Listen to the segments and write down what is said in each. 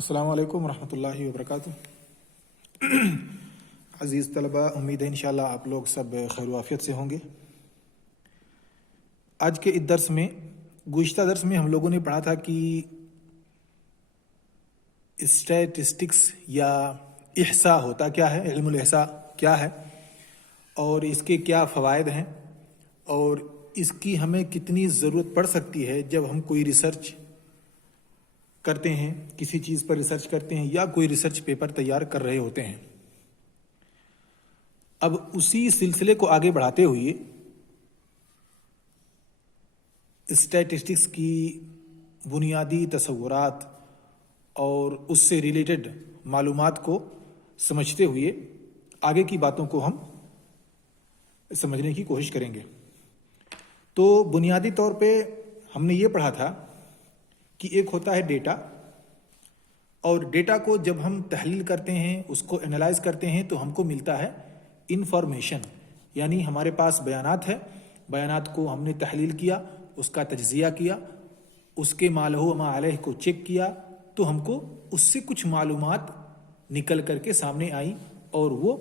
अस्सलामु अलैकुम रहमतुल्लाहि व बरकातुहू। अज़ीज़ तलबा, उम्मीद है इंशाअल्लाह आप लोग सब खैर वाफियत से होंगे। आज के इस दर्स में, गुज़िश्ता दर्स में हम लोगों ने पढ़ा था कि स्टैटिस्टिक्स या इहसा होता क्या है, इल्मुल इहसा क्या है और इसके क्या फ़वाइद हैं और इसकी हमें कितनी ज़रूरत पड़ सकती है जब हम कोई रिसर्च करते हैं, किसी चीज़ पर रिसर्च करते हैं या कोई रिसर्च पेपर तैयार कर रहे होते हैं। अब उसी सिलसिले को आगे बढ़ाते हुए स्टैटिस्टिक्स की बुनियादी तसव्वुरात और उससे रिलेटेड मालूमात को समझते हुए आगे की बातों को हम समझने की कोशिश करेंगे। तो बुनियादी तौर पे हमने ये पढ़ा था कि एक होता है डेटा, और डेटा को जब हम तहलील करते हैं, उसको एनालाइज करते हैं तो हमको मिलता है इंफॉर्मेशन, यानी हमारे पास बयानात है, बयानात को हमने तहलील किया, उसका तज्ज़िया किया, उसके मालहू मा अलैह को चेक किया तो हमको उससे कुछ मालूमात निकल करके सामने आई और वो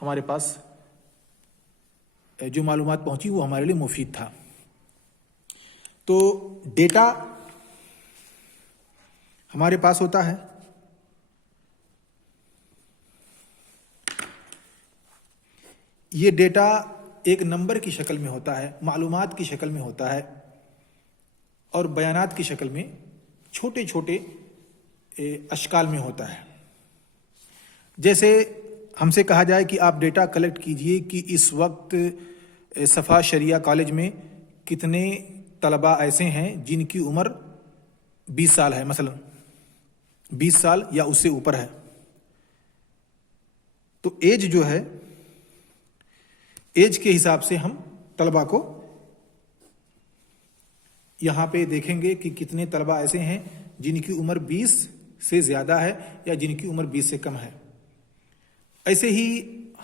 हमारे पास जो मालूमात पहुंची वो हमारे लिए मुफीद था। तो डेटा हमारे पास होता है, ये डेटा एक नंबर की शक्ल में होता है, मालूमात की शक्ल में होता है और बयानात की शक्ल में छोटे छोटे अशकाल में होता है। जैसे हमसे कहा जाए कि आप डेटा कलेक्ट कीजिए कि इस वक्त सफ़ा शरिया कॉलेज में कितने तलबा ऐसे हैं जिनकी उम्र 20 साल है, मसलन 20 साल या उससे ऊपर है। तो एज जो है, एज के हिसाब से हम तलबा को यहां पे देखेंगे कि कितने तलबा ऐसे हैं जिनकी उम्र 20 से ज्यादा है या जिनकी उम्र 20 से कम है। ऐसे ही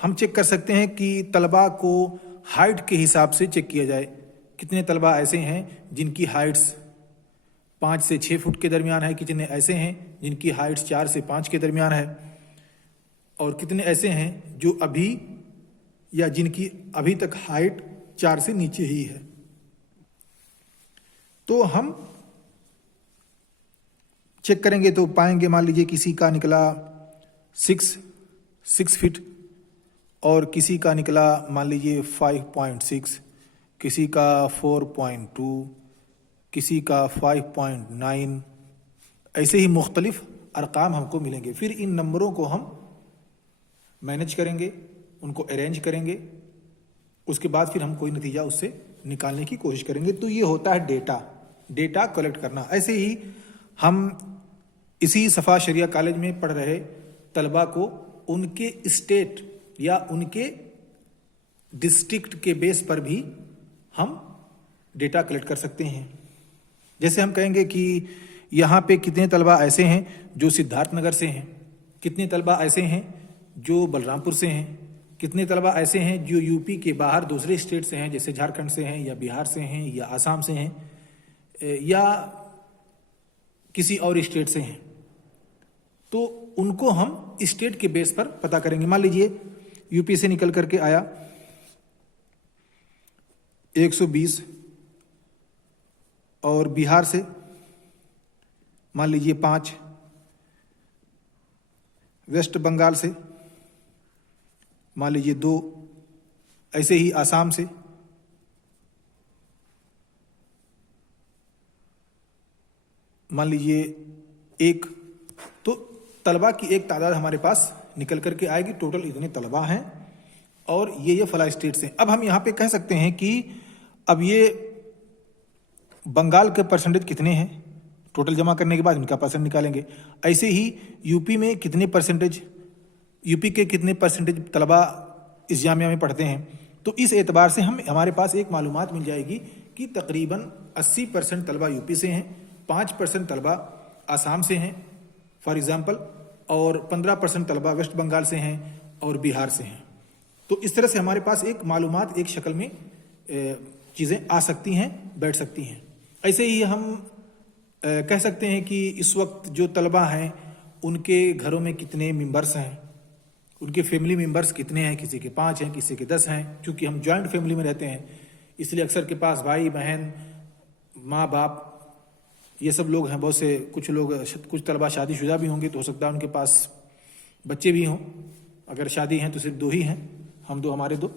हम चेक कर सकते हैं कि तलबा को हाइट के हिसाब से चेक किया जाए, कितने तलबा ऐसे हैं जिनकी हाइट्स 5 से 6 फुट के दरमियान है, कितने ऐसे हैं जिनकी हाइट्स 4 से 5 के दरमियान है, और कितने ऐसे हैं जो अभी या जिनकी अभी तक हाइट 4 से नीचे ही है। तो हम चेक करेंगे तो पाएंगे, मान लीजिए किसी का निकला 6 फीट और किसी का निकला मान लीजिए 5.6, किसी का 4.2, किसी का 5.9, ऐसे ही मुख्तलिफ अरकाम हमको मिलेंगे। फिर इन नंबरों को हम मैनेज करेंगे, उनको अरेंज करेंगे, उसके बाद फिर हम कोई नतीजा उससे निकालने की कोशिश करेंगे। तो ये होता है डेटा, डेटा कलेक्ट करना। ऐसे ही हम इसी सफ़ा शरिया कॉलेज में पढ़ रहे तलबा को उनके स्टेट या उनके डिस्ट्रिक्ट के बेस पर भी हम डेटा कलेक्ट कर सकते हैं। जैसे हम कहेंगे कि यहाँ पे कितने तलबा ऐसे हैं जो सिद्धार्थनगर से हैं, कितने तलबा ऐसे हैं जो बलरामपुर से हैं, कितने तलबा ऐसे हैं जो यूपी के बाहर दूसरे स्टेट से हैं, जैसे झारखंड से हैं या बिहार से हैं या आसाम से हैं या किसी और स्टेट से हैं। तो उनको हम स्टेट के बेस पर पता करेंगे। मान लीजिए यूपी से निकल करके आया 120 और बिहार से मान लीजिए 5, वेस्ट बंगाल से मान लीजिए 2, ऐसे ही आसाम से मान लीजिए 1। तो तलबा की एक तादाद हमारे पास निकल करके आएगी, टोटल इतने तलबा हैं और ये फला स्टेट से। अब हम यहाँ पे कह सकते हैं कि अब ये बंगाल के परसेंटेज कितने हैं, टोटल जमा करने के बाद इनका परसेंट निकालेंगे। ऐसे ही यूपी में कितने परसेंटेज, यूपी के कितने परसेंटेज तलबा इस जामिया में पढ़ते हैं। तो इस एतबार से हमारे पास एक मालूमात मिल जाएगी कि तकरीबन 80% तलबा यूपी से हैं, 5% तलबा आसाम से हैं फॉर एग्ज़ाम्पल, और 15% तलबा वेस्ट बंगाल से हैं और बिहार से हैं। तो इस तरह से हमारे पास एक मालूमात एक शक्ल में चीज़ें आ सकती हैं, बैठ सकती हैं। ऐसे ही हम कह सकते हैं कि इस वक्त जो तलबा हैं उनके घरों में कितने मेंबर्स हैं, उनके फैमिली मेंबर्स कितने हैं, किसी के 5 हैं, किसी के 10 हैं। क्योंकि हम जॉइंट फैमिली में रहते हैं, इसलिए अक्सर के पास भाई बहन माँ बाप ये सब लोग हैं। बहुत से कुछ तलबा शादीशुदा भी होंगे, तो हो सकता है उनके पास बच्चे भी हों। अगर शादी हैं तो सिर्फ 2 ही हैं, हम 2 हमारे 2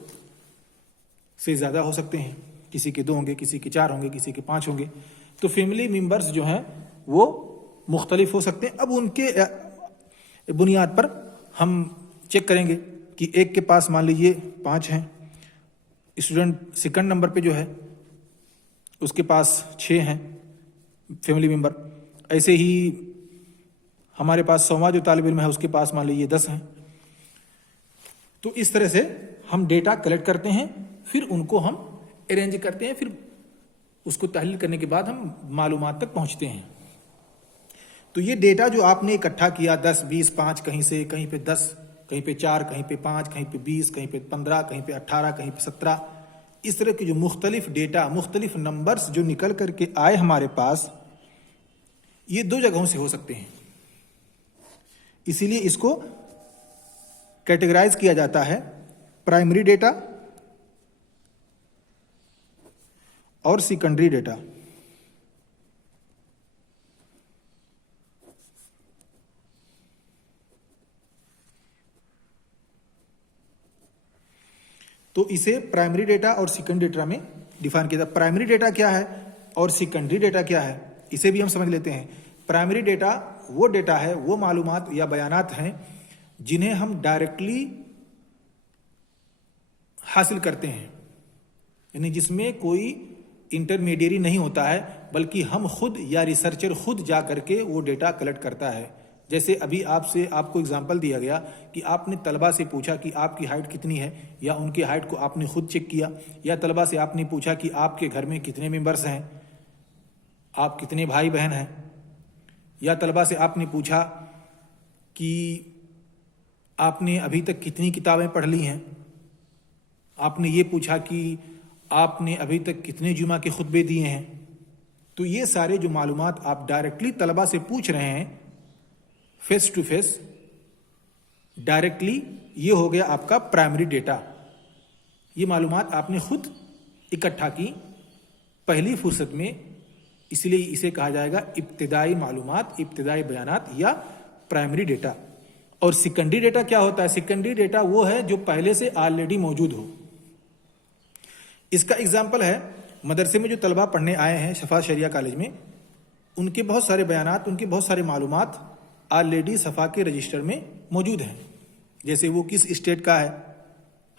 से ज़्यादा हो सकते हैं, किसी के 2 होंगे, किसी के 4 होंगे, किसी के 5 होंगे। तो फैमिली मेंबर्स जो हैं वो मुख्तलिफ हो सकते हैं। अब उनके बुनियाद पर हम चेक करेंगे कि एक के पास मान लीजिए 5 हैं, स्टूडेंट सेकंड नंबर पे जो है उसके पास 6 हैं फैमिली मेंबर। ऐसे ही हमारे पास 100वां जो तालिब इल्म है उसके पास मान लीजिए 10 हैं। तो इस तरह से हम डेटा कलेक्ट करते हैं, फिर उनको हम अरेंज करते हैं, फिर उसको तहलील करने के बाद हम मालूमात तक पहुंचते हैं। तो ये डेटा जो आपने इकट्ठा किया 10, 20, 5, कहीं से कहीं पे 10, कहीं पे 4, कहीं पे 5, कहीं पे 20, कहीं पे 15, कहीं पे 18, कहीं पे 17, इस तरह के जो मुख्तलिफ डेटा, मुख्तलिफ नंबर्स जो निकल करके आए हमारे पास, ये 2 जगहों से हो सकते हैं। इसीलिए इसको कैटेगराइज किया जाता है प्राइमरी डेटा और सेकेंडरी डेटा। तो इसे प्राइमरी डेटा और सेकेंडरी डेटा में डिफाइन किया जाता है। प्राइमरी डेटा क्या है और सेकेंडरी डेटा क्या है, इसे भी हम समझ लेते हैं। प्राइमरी डेटा वो डेटा है, वो मालूमात या बयानात हैं जिन्हें हम डायरेक्टली हासिल करते हैं, यानी जिसमें कोई इंटरमीडिएरी नहीं होता है, बल्कि हम खुद या रिसर्चर खुद जा करके वो डेटा कलेक्ट करता है। जैसे अभी आपको एग्जांपल दिया गया कि आपने तलबा से पूछा कि आपकी हाइट कितनी है, या उनकी हाइट को आपने खुद चेक किया, या तलबा से आपने पूछा कि आपके घर में कितने मेंबर्स हैं, आप कितने भाई बहन हैं, या तलबा से आपने पूछा कि आपने अभी तक कितनी किताबें पढ़ ली हैं, आपने ये पूछा कि आपने अभी तक कितने जुमा के खुतबे दिए हैं। तो ये सारे जो मालूमात आप डायरेक्टली तलबा से पूछ रहे हैं फेस टू फेस, डायरेक्टली, ये हो गया आपका प्राइमरी डेटा। ये मालूमात आपने खुद इकट्ठा की पहली फुर्सत में, इसलिए इसे कहा जाएगा इब्तिदाई मालूमात, इब्तिदाई बयानात या प्राइमरी डेटा। और सेकेंडरी डेटा क्या होता है? सेकेंडरी डेटा वो है जो पहले से ऑलरेडी मौजूद हो। इसका एग्जाम्पल है मदरसे में जो तलबा पढ़ने आए हैं शफा शरिया कॉलेज में, उनके बहुत सारे बयानात, उनके बहुत सारे मालूमात ऑलरेडी सफ़ा के रजिस्टर में मौजूद हैं। जैसे वो किस स्टेट का है,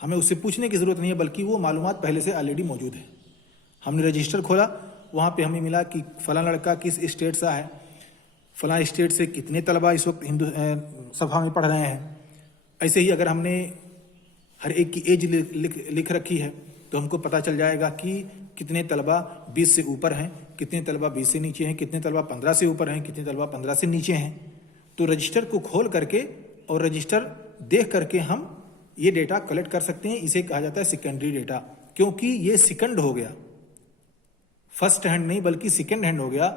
हमें उससे पूछने की ज़रूरत नहीं है, बल्कि वो मालूमात पहले से ऑलरेडी मौजूद है। हमने रजिस्टर खोला, वहाँ पे हमें मिला कि फ़लाँ लड़का किस स्टेट से है, फ़लाँ स्टेट से कितने तलबा इस वक्त सफ़ा में पढ़ रहे हैं। ऐसे ही अगर हमने हर एक की एज लिख रखी है तो हमको पता चल जाएगा कि कितने तलबा 20 से ऊपर हैं, कितने तलबा 20 से नीचे हैं, कितने तलबा 15 से ऊपर हैं, कितने तलबा 15 से नीचे हैं। तो रजिस्टर को खोल करके और रजिस्टर देख करके हम ये डेटा कलेक्ट कर सकते हैं। इसे कहा जाता है सेकेंडरी डेटा, क्योंकि ये सेकंड हो गया, फर्स्ट हैंड नहीं बल्कि सेकंड हैंड हो गया,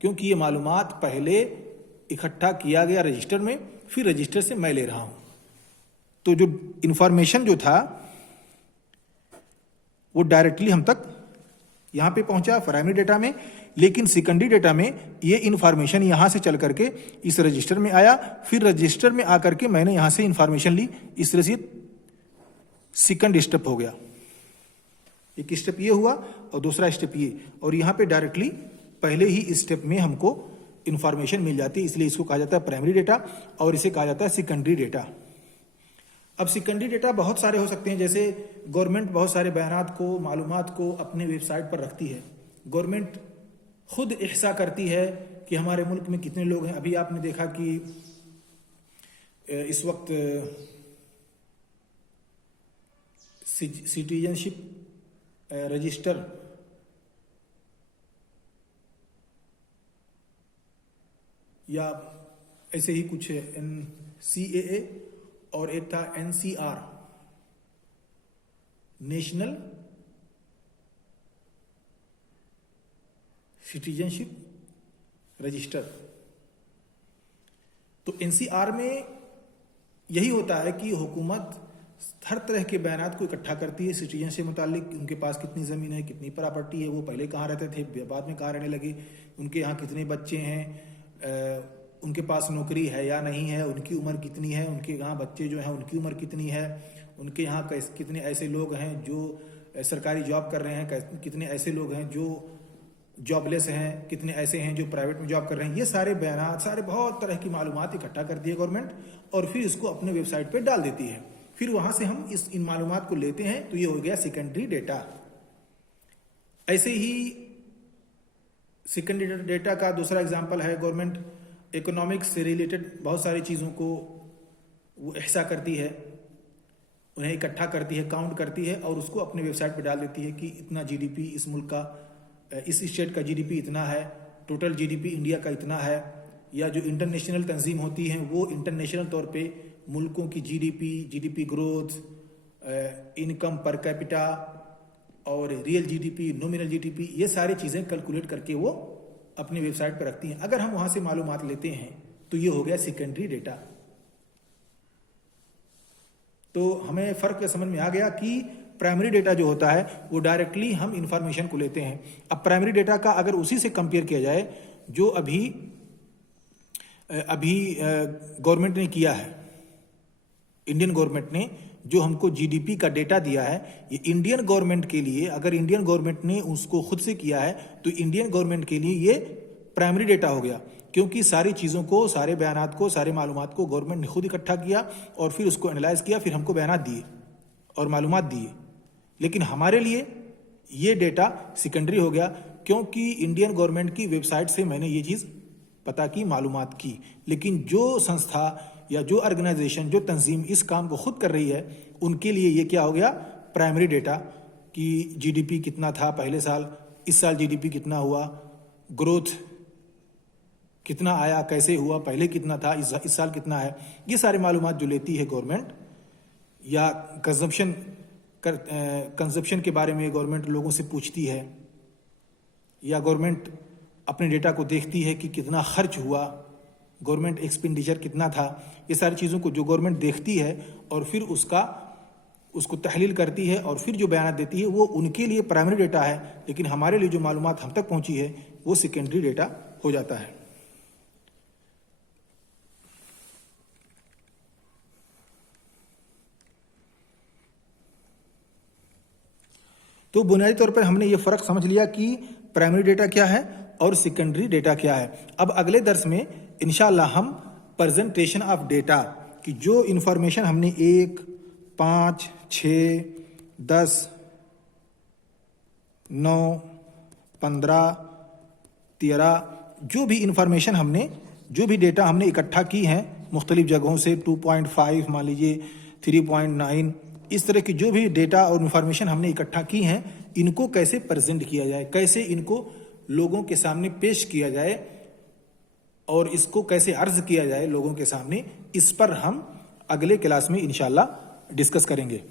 क्योंकि ये मालूमात पहले इकट्ठा किया गया रजिस्टर में, फिर रजिस्टर से मैं ले रहा हूं। तो जो इंफॉर्मेशन जो था वो डायरेक्टली हम तक यहां पे पहुंचा प्राइमरी डेटा में, लेकिन सेकेंडरी डेटा में ये इंफॉर्मेशन यहां से चल करके इस रजिस्टर में आया, फिर रजिस्टर में आकर के मैंने यहां से इंफॉर्मेशन ली। इस तरह से सेकंड स्टेप हो गया। एक स्टेप ये हुआ और दूसरा स्टेप ये, और यहां पे डायरेक्टली पहले ही स्टेप में हमको इंफॉर्मेशन मिल जाती है, इसलिए इसको कहा जाता है प्राइमरी डेटा और इसे कहा जाता है सेकेंडरी डेटा। अब सेकेंडरी डेटा बहुत सारे हो सकते हैं, जैसे गवर्नमेंट बहुत सारे बयानात को, मालूमात को अपने वेबसाइट पर रखती है। गवर्नमेंट खुद इहसा करती है कि हमारे मुल्क में कितने लोग हैं। अभी आपने देखा कि इस वक्त सिटीजनशिप रजिस्टर या ऐसे ही कुछ NCAA और एक था NCR, नेशनल सिटीजनशिप रजिस्टर। तो एनसीआर में यही होता है कि हुकूमत हर तरह के बयानात को इकट्ठा करती है सिटीजन से मुतालिक, उनके पास कितनी ज़मीन है, कितनी प्रॉपर्टी है, वो पहले कहाँ रहते थे, बाद में कहाँ रहने लगे, उनके यहाँ कितने बच्चे हैं, उनके पास नौकरी है या नहीं है, उनकी उम्र कितनी है, उनके यहाँ बच्चे जो हैं उनकी उम्र कितनी है, उनके यहाँ कितने ऐसे लोग हैं जो सरकारी जॉब कर रहे हैं, कितने ऐसे लोग हैं जो जॉबलेस हैं, कितने ऐसे हैं जो प्राइवेट में जॉब कर रहे हैं। ये सारे बयान, सारे बहुत तरह की मालूमात इकट्ठा करती है गवर्नमेंट और फिर इसको अपने वेबसाइट पे डाल देती है। फिर वहां से हम इन मालूमात को लेते हैं, तो ये हो गया सेकेंडरी डेटा। ऐसे ही सेकेंडरी डेटा का दूसरा एग्जांपल है, गवर्नमेंट इकोनॉमिक्स से रिलेटेड बहुत सारी चीज़ों को वो एहसा करती है, उन्हें इकट्ठा करती है, काउंट करती है और उसको अपने वेबसाइट पे डाल देती है कि इतना जीडीपी इस मुल्क का, इस स्टेट का जीडीपी इतना है, टोटल जीडीपी इंडिया का इतना है। या जो इंटरनेशनल तंजीम होती हैं वो इंटरनेशनल तौर पे मुल्कों की GDP growth, income per capita और रियल जीडीपी, नॉमिनल जीडीपी, ये सारी चीज़ें कैलकुलेट करके वो अपनी वेबसाइट पर रखती हैं। अगर हम वहां से मालूमात लेते हैं तो ये हो गया सेकेंडरी डेटा। तो हमें फर्क समझ में आ गया कि प्राइमरी डेटा जो होता है वो डायरेक्टली हम इंफॉर्मेशन को लेते हैं। अब प्राइमरी डेटा का अगर उसी से कंपेयर किया जाए जो अभी गवर्नमेंट ने किया है, इंडियन गवर्नमेंट ने जो हमको जीडीपी का डेटा दिया है, ये इंडियन गवर्नमेंट के लिए, अगर इंडियन गवर्नमेंट ने उसको खुद से किया है तो इंडियन गवर्नमेंट के लिए ये प्राइमरी डेटा हो गया, क्योंकि सारी चीज़ों को, सारे बयानात को, सारे मालूमात को गवर्नमेंट ने खुद इकट्ठा किया और फिर उसको एनालाइज किया, फिर हमको बयानात दिए और मालूमात दिए। लेकिन हमारे लिए ये डेटा सेकेंडरी हो गया, क्योंकि इंडियन गवर्नमेंट की वेबसाइट से मैंने ये चीज़ पता की, मालूमात की। लेकिन जो संस्था या जो ऑर्गेनाइजेशन, जो तंजीम इस काम को खुद कर रही है, उनके लिए ये क्या हो गया, प्राइमरी डेटा, कि जीडीपी कितना था पहले साल, इस साल जीडीपी कितना हुआ, ग्रोथ कितना आया, कैसे हुआ, पहले कितना था, इस साल कितना है। ये सारे मालूमात जो लेती है गवर्नमेंट, या कंजप्शन के बारे में गवर्नमेंट लोगों से पूछती है, या गवर्नमेंट अपने डेटा को देखती है कि कितना खर्च हुआ, गवर्नमेंट एक्सपेंडिचर कितना था। ये सारी चीज़ों को जो गवर्नमेंट देखती है और फिर उसको तहलील करती है और फिर जो बयान देती है, वो उनके लिए प्राइमरी डेटा है। लेकिन हमारे लिए जो मालूमात हम तक पहुंची है वो सेकेंडरी डेटा हो जाता है। तो बुनियादी तौर पर हमने ये फ़र्क समझ लिया कि प्राइमरी डेटा क्या है और सेकेंडरी डेटा क्या है। अब अगले दर्स में इंशाअल्लाह हम प्रेजेंटेशन ऑफ डेटा की जो इंफॉर्मेशन हमने 1, 5, 6, 10, 9, 15, 13 जो भी इंफॉर्मेशन हमने, जो भी डेटा हमने इकट्ठा की हैं मुख्तलिफ जगहों से, 2.5 मान लीजिए, 3.9, इस तरह की जो भी डेटा और इंफॉर्मेशन हमने इकट्ठा की हैं, इनको कैसे प्रेजेंट किया जाए, कैसे इनको लोगों के सामने पेश किया जाए और इसको कैसे अर्ज किया जाए लोगों के सामने, इस पर हम अगले क्लास में इंशाअल्लाह डिस्कस करेंगे।